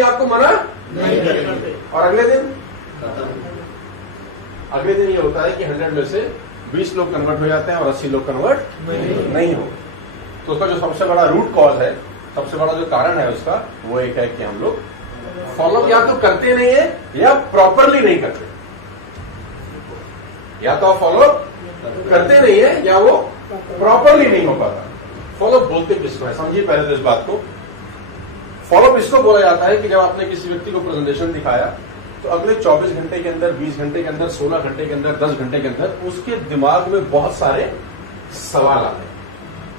कभी आपको मना नहीं करते। और अगले दिन ये होता है कि 100 में से 20 लोग कन्वर्ट हो जाते हैं और 80 लोग कन्वर्ट नहीं हो। तो उसका जो सबसे बड़ा रूट कॉज है, सबसे बड़ा जो कारण है उसका, वो एक है कि हम लोग फॉलो या तो करते नहीं है या प्रॉपरली नहीं करते। या तो आप फॉलो करते नहीं है या वो प्रॉपरली नहीं हो पाता। फॉलो बोलते किसको है, समझिए पहले तो इस बात को। फॉलो इसको बोला जाता है कि जब आपने किसी व्यक्ति को प्रेजेंटेशन दिखाया तो अगले 24 घंटे के अंदर, 20 घंटे के अंदर, 16 घंटे के अंदर, 10 घंटे के अंदर उसके दिमाग में बहुत सारे सवाल आते हैं।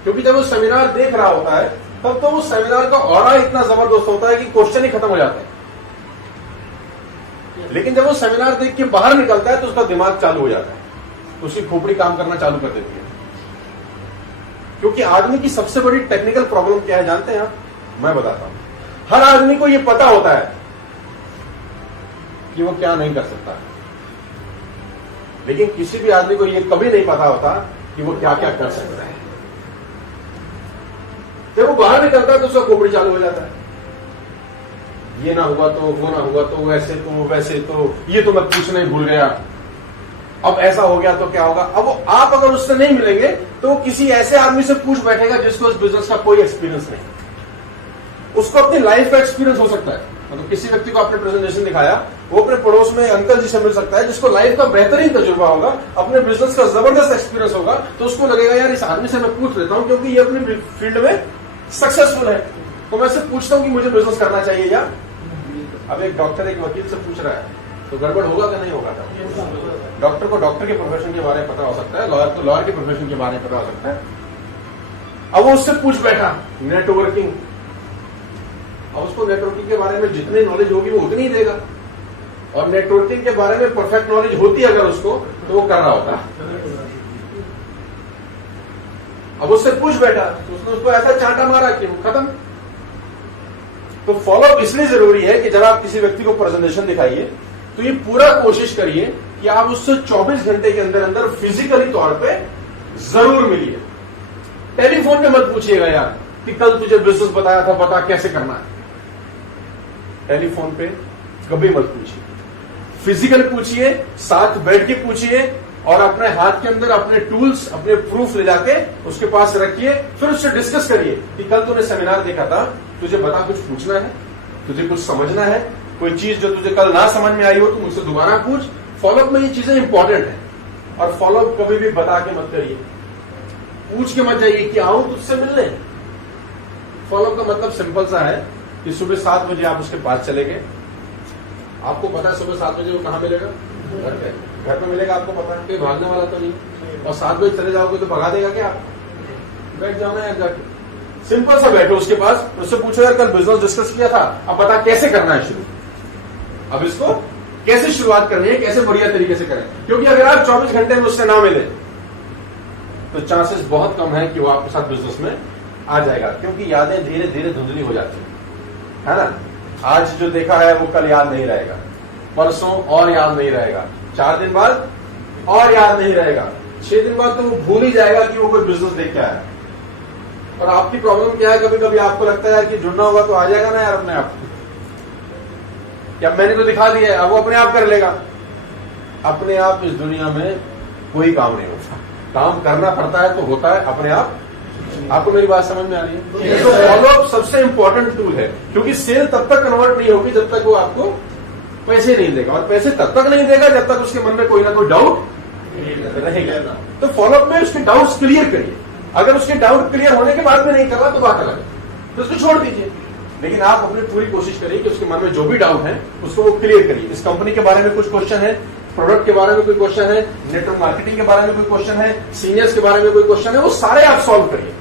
क्योंकि जब वो सेमिनार देख रहा होता है तब तो उस सेमिनार का ऑरा इतना जबरदस्त होता है कि क्वेश्चन ही खत्म हो जाते हैं। लेकिन जब वो सेमिनार देख के बाहर निकलता है तो उसका दिमाग चालू हो जाता है, उसकी खोपड़ी काम करना चालू कर देती है। क्योंकि आदमी की सबसे बड़ी टेक्निकल प्रॉब्लम क्या है जानते हैं आप? मैं बताता हूं। हर आदमी को यह पता होता है कि वो क्या नहीं कर सकता, लेकिन किसी भी आदमी को यह कभी नहीं पता होता कि वो क्या क्या कर सकता है। जब वो बाहर निकलता है तो उसका खोपड़ी चालू हो जाता है। ये ना हुआ तो वो ना हुआ तो वैसे तो वैसे तो ये तो मैं पूछना ही भूल गया, अब ऐसा हो गया तो क्या होगा। अब आप अगर उससे नहीं मिलेंगे तो वो किसी ऐसे आदमी से पूछ बैठेगा जिसको इस बिजनेस का कोई एक्सपीरियंस नहीं, उसको अपनी लाइफ का एक्सपीरियंस हो सकता है। मतलब किसी व्यक्ति को आपने प्रेजेंटेशन दिखाया, वो अपने पड़ोस में अंकल जी से मिल सकता है जिसको लाइफ का बेहतरीन तजुर्बा होगा, अपने बिजनेस का जबरदस्त एक्सपीरियंस होगा। तो उसको लगेगा यार इस आदमी से मैं पूछ लेता हूं क्योंकि ये अपने फील्ड में सक्सेसफुल है, तो मैं सिर्फ पूछता हूं कि मुझे बिजनेस करना चाहिए या। अब एक डॉक्टर एक वकील से पूछ रहा है तो गड़बड़ होगा कि नहीं होगा? डॉक्टर को डॉक्टर के प्रोफेशन के बारे में पता हो सकता है, लॉयर को लॉयर के प्रोफेशन के बारे में पता हो सकता है। अब वो उससे पूछ बैठा नेटवर्किंग, अब उसको नेटवर्किंग के बारे में जितनी नॉलेज होगी वो उतनी ही देगा, और नेटवर्किंग के बारे में परफेक्ट नॉलेज होती है अगर उसको तो वो कर रहा होता। अब उससे पूछ बैठा तो उसने उसको ऐसा चांटा मारा कि वो खत्म। तो फॉलोअप इसलिए जरूरी है कि जब आप किसी व्यक्ति को प्रेजेंटेशन दिखाइए तो ये पूरा कोशिश करिए कि आप उससे 24 घंटे के अंदर अंदर फिजिकली तौर पे जरूर मिलिए। टेलीफोन पे मत पूछिएगा यार कि कल तुझे बिजनेस बताया था, बता कैसे करना है। टेलीफोन पे कभी मत पूछिए, फिजिकल पूछिए, साथ बैठ के पूछिए, और अपने हाथ के अंदर अपने टूल्स, अपने प्रूफ ले जाके उसके पास रखिए। फिर उससे डिस्कस करिए कि कल तूने सेमिनार देखा था, तुझे बता कुछ पूछना है, तुझे कुछ समझना है, कोई चीज जो तुझे कल ना समझ में आई हो तो मुझसे दोबारा पूछ। फॉलोअप में ये चीजें इंपॉर्टेंट है, और फॉलोअप कभी भी बता के मत करिए, पूछ के मत जाइए कि आऊं तुझसे मिलने। फॉलोअप का मतलब सिंपल सा है कि सुबह 7 बजे आप उसके पास चले गए, आपको पता है सुबह 7 बजे वो कहां मिलेगा? घर पे मिलेगा, आपको पता है, कोई भागने वाला तो नहीं। और 7 बजे चले जाओगे तो भगा देगा क्या? बैठ जाना है जाके, सिंपल सा बैठो उसके पास, उससे पूछो यार कल बिजनेस डिस्कस किया था, अब बता कैसे करना है शुरू, अब इसको कैसे शुरुआत करनी है, कैसे बढ़िया तरीके से करें। क्योंकि अगर आप 24 घंटे में उससे ना मिले तो चांसेस बहुत कम है कि वो आपके साथ बिजनेस में आ जाएगा, क्योंकि यादें धीरे धीरे धुंधली हो जाती है ना। आज जो देखा है वो कल याद नहीं रहेगा, परसों और याद नहीं रहेगा, 4 दिन बाद और याद नहीं रहेगा, 6 दिन बाद तो वो भूल ही जाएगा कि वो कोई बिजनेस देख के आया। और आपकी प्रॉब्लम क्या है, कभी कभी आपको लगता है कि जुड़ना होगा तो आ जाएगा ना यार अपने आप, या मैंने तो दिखा दिया है अब वो अपने आप कर लेगा। अपने आप इस दुनिया में कोई काम नहीं होता, काम करना पड़ता है तो होता है अपने आप। आपको मेरी बात समझ में आ रही है? तो फॉलोअप सबसे इंपॉर्टेंट टूल है, क्योंकि सेल तब तक कन्वर्ट नहीं होगी जब तक वो आपको पैसे नहीं देगा, और पैसे तब तक नहीं देगा जब तक उसके मन में कोई ना कोई डाउट रहेगा। तो फॉलोअप में उसके डाउट्स क्लियर करिए। अगर उसके डाउट क्लियर होने के बाद में नहीं कर रहा तो बात अलग है, तो उसको छोड़ दीजिए। लेकिन आप अपनी पूरी कोशिश करिए कि उसके मन में जो भी डाउट है उसको वो क्लियर करिए। इस कंपनी के बारे में कुछ क्वेश्चन है, प्रोडक्ट के बारे में कोई क्वेश्चन है, नेटवर्क मार्केटिंग के बारे में कोई क्वेश्चन है, सीनियर्स के बारे में कोई क्वेश्चन है, वो सारे आप सॉल्व करिए।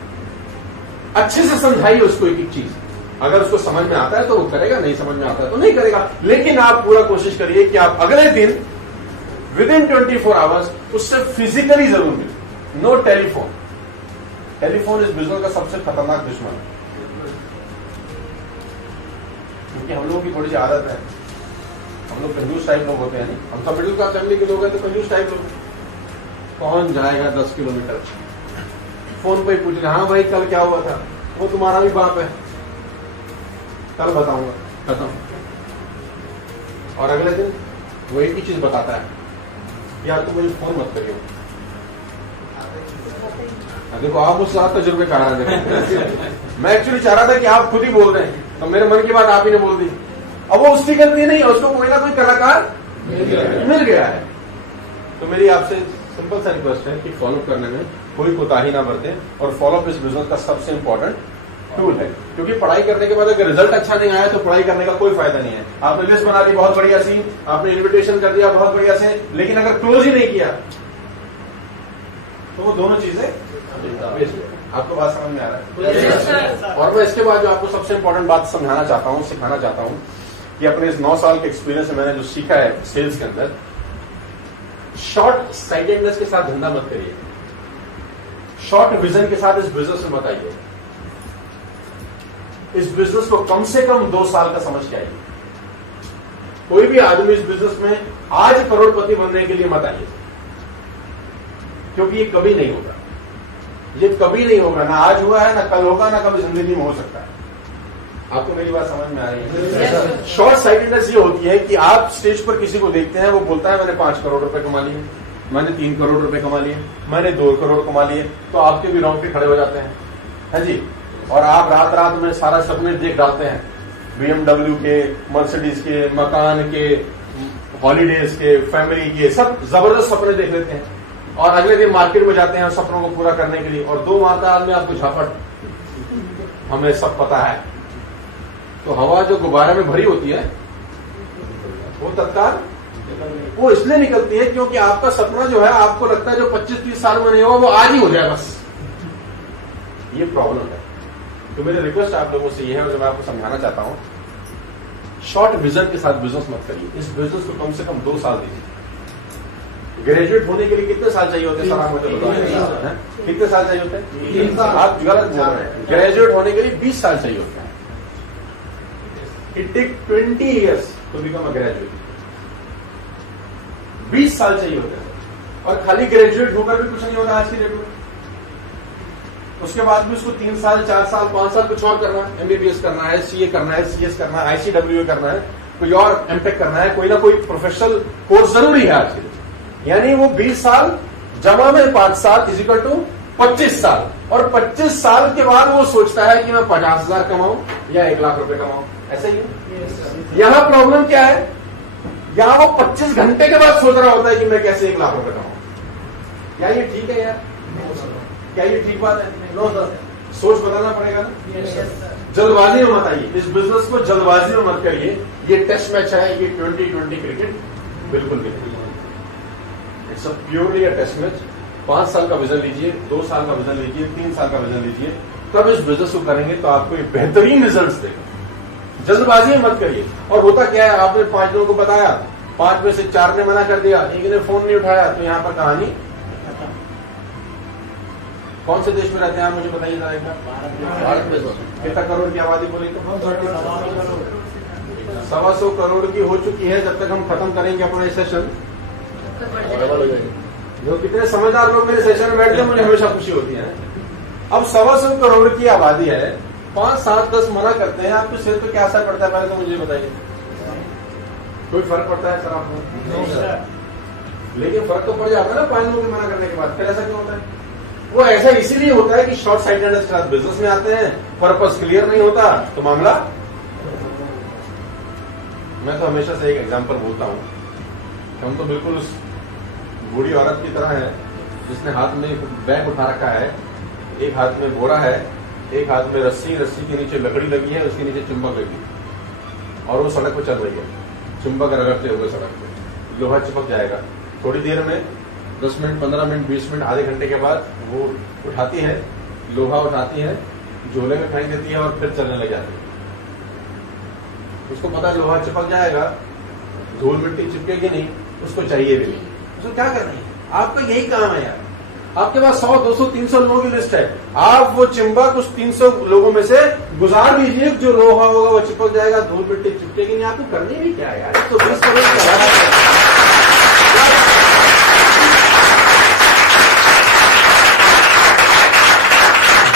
अच्छे से समझाइए उसको एक एक चीज। अगर उसको समझ में आता है तो वो करेगा, नहीं समझ में आता है तो नहीं करेगा। लेकिन आप पूरा कोशिश करिए कि आप अगले दिन विदिन 24 आवर्स उससे फिजिकली जरूर मिले। No telephone. टेलीफोन इस बिजनेस का सबसे खतरनाक दुश्मन है, क्योंकि हम लोगों की थोड़ी सी आदत है, हम लोग कंजूस टाइप लोग होते हैं। नहीं, हम सब मिडिल क्लास फैमिली के लोग हैं तो कंजूस टाइप लोग। कौन जाएगा 10 किलोमीटर फोन पे ही पूछ रहे, हाँ भाई कल क्या हुआ था, वो तुम्हारा भी बाप है, कल बताऊंगा, खत्म। और अगले दिन वो एक ही चीज बताता है, यार तुम मुझे फोन मत करियो। देखो आप मुझसे ज्यादा तजुर्बे कर रहे हैं। मैं एक्चुअली चाह रहा था कि आप खुद ही बोल रहे हैं, तो मेरे मन की बात आप ही ने बोल दी। अब वो उसकी गलती नहीं है, उसको कोई ना कोई कलाकार मिल गया है। तो मेरी आपसे सिंपल सा रिक्वेस्ट है कि फॉलोअप करने में कोई कोताही ना बरते, और फॉलोअप इस बिजनेस का सबसे इंपॉर्टेंट टूल है। क्योंकि पढ़ाई करने के बाद अगर रिजल्ट अच्छा नहीं आया तो पढ़ाई करने का कोई फायदा नहीं है। आपने लिस्ट बना ली बहुत बढ़िया सी, आपने इन्विटेशन कर दिया बहुत बढ़िया से, लेकिन अगर क्लोज ही नहीं किया तो वो दोनों चीजें आपको बात समझ में आ रहा है। और मैं इसके बाद जो आपको सबसे इंपॉर्टेंट बात समझाना चाहता हूँ, सिखाना चाहता हूँ कि अपने इस 9 साल के एक्सपीरियंस से मैंने जो सीखा है सेल्स के अंदर, शॉर्ट साइटेडनेस के साथ धंधा मत करिए, शॉर्ट विजन के साथ इस बिजनेस में मत आइए। इस बिजनेस को कम से कम 2 साल का समझ के आइए। कोई भी आदमी इस बिजनेस में आज करोड़पति बनने के लिए मत आइए, क्योंकि ये कभी नहीं होगा। ये कभी नहीं होगा, ना आज हुआ है, ना कल होगा, ना कभी जिंदगी में हो सकता है। आपको मेरी बात समझ में आ रही है? शॉर्ट साइटेडनेस ये होती है कि आप स्टेज पर किसी को देखते हैं, वो बोलता है मैंने 5 करोड़ रुपए कमा लिए, मैंने 3 करोड़ रुपए कमा लिए, मैंने 2 करोड़ कमा लिए, तो आपके भी रोंगटे खड़े हो जाते हैं, है जी। और आप रात रात में सारा सपने देख डालते हैं, BMW के, मर्सिडीज के, मकान के, हॉलीडेज के, फैमिली के, सब जबरदस्त सपने देख लेते हैं। और अगले दिन मार्केट में जाते हैं सपनों को पूरा करने के लिए, और 2 माह में आपको झापट, हमें सब पता है। तो हवा जो गुब्बारे में भरी होती है वो तत्काल वो इसलिए निकलती है क्योंकि आपका सपना जो है, आपको लगता है जो 25-30 साल में नहीं होगा वो आज ही हो जाए, बस ये प्रॉब्लम है। तो मेरी रिक्वेस्ट आप लोगों से ये है, और जो मैं आपको समझाना चाहता हूं, शॉर्ट विजन के साथ बिजनेस मत करिए। इस बिजनेस को कम से कम 2 साल दीजिए। ग्रेजुएट होने के लिए कितने साल चाहिए होते हैं सर, आप मुझे बताइए, कितने साल चाहिए होते हैं? 3 साल। आप गलत बोल रहे हैं। ग्रेजुएट होने के लिए 20 साल चाहिए होते हैं। It take 20 years to become a graduate. 20 साल चाहिए होते हैं। और खाली ग्रेजुएट होकर भी कुछ नहीं होता आज की डेट में। उसके बाद भी उसको 3 साल, 4 साल, 5 साल कुछ और करना है, MBBS करना है, CA करना है, CS करना है, ICWA करना है, कोई और MTech करना है, कोई ना कोई प्रोफेशनल कोर्स जरूरी है आज के लिए। यानी वो 20 साल जमा में 5 साल इजिकल टू 25 साल, और 25 साल के बाद वो सोचता है कि मैं 50,000 कमाऊं या 1 लाख रुपए कमाऊं। ऐसा ही है। यहां प्रॉब्लम क्या है, यहां वो 25 घंटे के बाद सोच रहा होता है कि मैं कैसे 1 लाख रुपए कमाऊं। क्या ये ठीक है यार? क्या ये ठीक बात है? नो सर, सोच बदलना पड़ेगा ना। जल्दबाजी में मत आइए, इस बिजनेस को जल्दबाजी में मत करिए। ये टेस्ट मैच है, ये 2020 क्रिकेट बिल्कुल भी नहीं। It's a purely a test match. 5 साल का विजन लीजिए, 2 साल का विजन लीजिए, 3 साल का विजन लीजिए, तब इस बिजनेस को करेंगे तो आपको एक बेहतरीन रिजल्ट देगा। जल्दबाजी में मत करिए। और होता क्या है, आपने 5 लोगों को बताया, 5 में से 4 ने मना कर दिया, 1 ने फोन नहीं उठाया, तो यहां पर कहानी। कौन से देश में रहते हैं आप मुझे बताइए जरा एक बार। भारत में कितना करोड़ की आबादी बोली तो 125 करोड़ की हो चुकी है। जब तक हम खत्म करेंगे अपना सेशन, जो कितने समझदार लोग मेरे सेशन में बैठते हैं मुझे हमेशा खुशी होती है। अब 125 करोड़ की आबादी है, 5, 7, 10 मना करते हैं, आपके सिर पे क्या असर पड़ता है पहले तो मुझे बताइए। कोई फर्क पड़ता है सर आपको? लेकिन फर्क तो पड़ जाता है ना 5 लोगों के मना करने के बाद। फिर ऐसा क्यों होता है? वो ऐसा इसीलिए होता है कि शॉर्ट साइटेडनेस के साथ बिजनेस में आते हैं, पर्पस क्लियर नहीं होता तो मामला। मैं तो हमेशा से एक एग्जांपल बोलता हूं, हम तो बिल्कुल उस बूढ़ी औरत की तरह है जिसने हाथ में बैग उठा रखा है, एक हाथ में बोरा है, एक हाथ में रस्सी, रस्सी के नीचे लकड़ी लगी है, उसके नीचे चुंबक लगी, और वो सड़क पर चल रही है, चुंबक रगड़ते हुए सड़क पे। लोहा चिपक जाएगा थोड़ी देर में, 10 मिनट, 15 मिनट, 20 मिनट, आधे घंटे के बाद वो उठाती है, लोहा उठाती है, झोले में फेंक देती है और फिर चलने लग जाती है। उसको पता है लोहा चिपक जाएगा, धूल मिट्टी चिपकेगी नहीं, उसको चाहिए भी नहीं। उसको क्या करना है? आपका यही काम है यार। आपके पास 100, 200, 300 लोगों की लिस्ट है, आप वो चिंबक उस 300 लोगों में से गुजार दीजिए, जो लोहा होगा वो चिपक जाएगा, धूल मिट्टी चिपकेगी नहीं। आपको करनी भी क्या है यार? तो 20 करोड़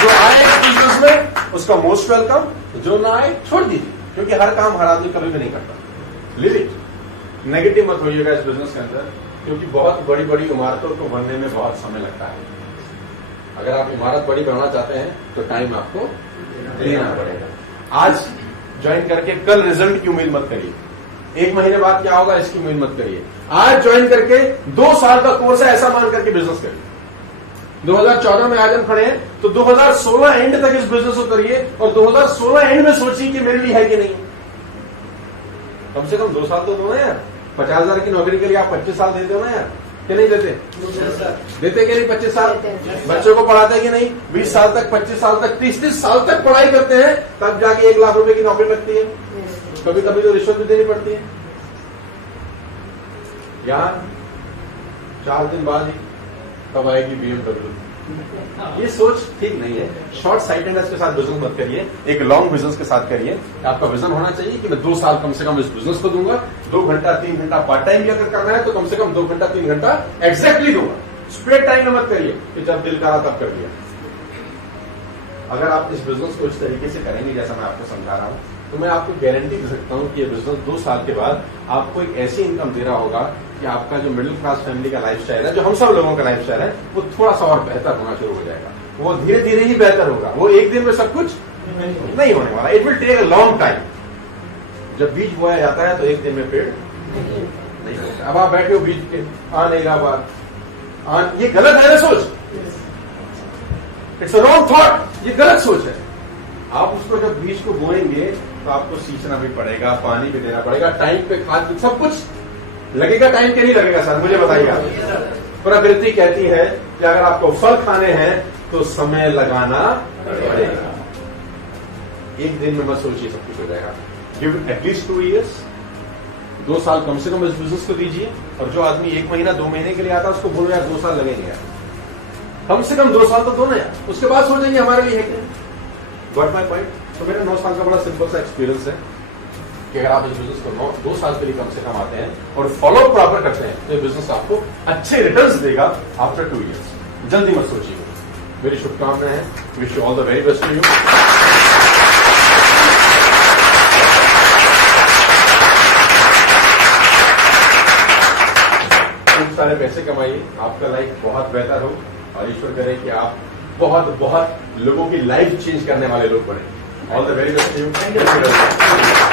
जो आए बिजनेस में उसका मोस्ट वेलकम, जो ना आए छोड़ दीजिए, क्योंकि हर काम हर आदमी कभी भी नहीं करता। Live it. नेगेटिव मत होइएगा इस बिजनेस के अंदर, क्योंकि बहुत बड़ी बड़ी इमारतों को बनने में बहुत समय लगता है। अगर आप इमारत बड़ी बनाना चाहते हैं तो टाइम आपको देना पड़ेगा। आज ज्वाइन करके कल रिजल्ट की उम्मीद मत करिए, 1 महीने बाद क्या होगा इसकी उम्मीद मत करिए। आज ज्वाइन करके 2 साल का कोर्स है ऐसा मान करके बिजनेस करिए। 2014 में आज हम खड़े हैं तो 2016 एंड तक इस बिजनेस को करिए और 2016 एंड में सोचिए कि मेरे लिए है कि नहीं। कम से कम 2 साल तो दो ना यार। 50,000 की नौकरी के लिए आप 25 साल देते हो ना यार, कि नहीं देते? देते कि नहीं? 25 साल बच्चों को पढ़ाते हैं कि नहीं? 20 साल तक, 25 साल तक, 30 साल तक पढ़ाई करते हैं, तब जाके 1 लाख रुपए की नौकरी लगती है। कभी कभी तो रिश्वत भी देनी पड़ती है। यहां 4 दिन बाद ही तब आएगी BMW। ये सोच ठीक नहीं है। शॉर्ट साइटेडनेस के साथ बिजनेस मत करिए, एक लॉन्ग बिजनेस के साथ करिए। आपका विजन होना चाहिए कि मैं 2 साल कम से कम इस बिजनेस को दूंगा। 2 घंटा 3 घंटा पार्ट टाइम भी अगर करना है तो कम से कम 2 घंटा 3 घंटा एग्जैक्टली दूंगा। स्प्लिट टाइम में मत करिए कि जब दिल करा तब कर दिया। अगर आप इस बिजनेस को इस तरीके से करेंगे जैसा मैं आपको समझा रहा हूं, तो मैं आपको गारंटी दे सकता हूं कि ये बिजनेस 2 साल के बाद आपको एक ऐसी इनकम दे रहा होगा कि आपका जो मिडिल क्लास फैमिली का लाइफस्टाइल है, जो हम सब लोगों का लाइफस्टाइल है, वो थोड़ा सा और बेहतर होना शुरू हो जाएगा। वो धीरे धीरे ही बेहतर होगा। वो एक दिन में सब कुछ नहीं होने वाला। It will take a long time. जब बीज बोया जाता है तो एक दिन में पेड़ नहीं होता। अब आप बैठे हो बीज के, आ नहीं रहा बात, ये गलत है ना सोच। इट्स अ रॉन्ग थॉट, ये गलत सोच है। आप उसको जब बीज को बोएंगे तो आपको सींचना भी पड़ेगा, पानी भी देना पड़ेगा, टाइम पे खाद, सब कुछ लगेगा। टाइम के नहीं लगेगा सर, मुझे बताइएगा। प्रकृति कहती है कि अगर आपको फल खाने हैं तो समय लगाना पड़ेगा। एक दिन में मत सोचिए सब कुछ हो जाएगा। गिव एटलीस्ट 2 years, 2 साल कम से कम इस बिजनेस को दीजिए। और जो आदमी 1 महीना 2 महीने के लिए आता है उसको बोलो यार 2 साल लगेंगे यार, कम से कम 2 साल तो दो ना यार। उसके बाद सोचेंगे हमारे लिए है क्या। Got my point? तो मेरा 9 साल का बड़ा सिंपल सा एक्सपीरियंस है कि अगर आप इस बिजनेस को 2 साल के लिए कम से कम आते हैं और फॉलो प्रॉपर करते हैं तो ये बिजनेस आपको अच्छे रिटर्न्स देगा आफ्टर 2 years। जल्दी मत सोचिए। मेरी शुभकामनाएं हैं। Wish you all the very best to you. खूब सारे पैसे कमाइए, आपका लाइफ बहुत बेहतर हो और ईश्वर करे कि आप बहुत बहुत लोगों की लाइफ चेंज करने वाले लोग बने। All the very best to you. Thank you.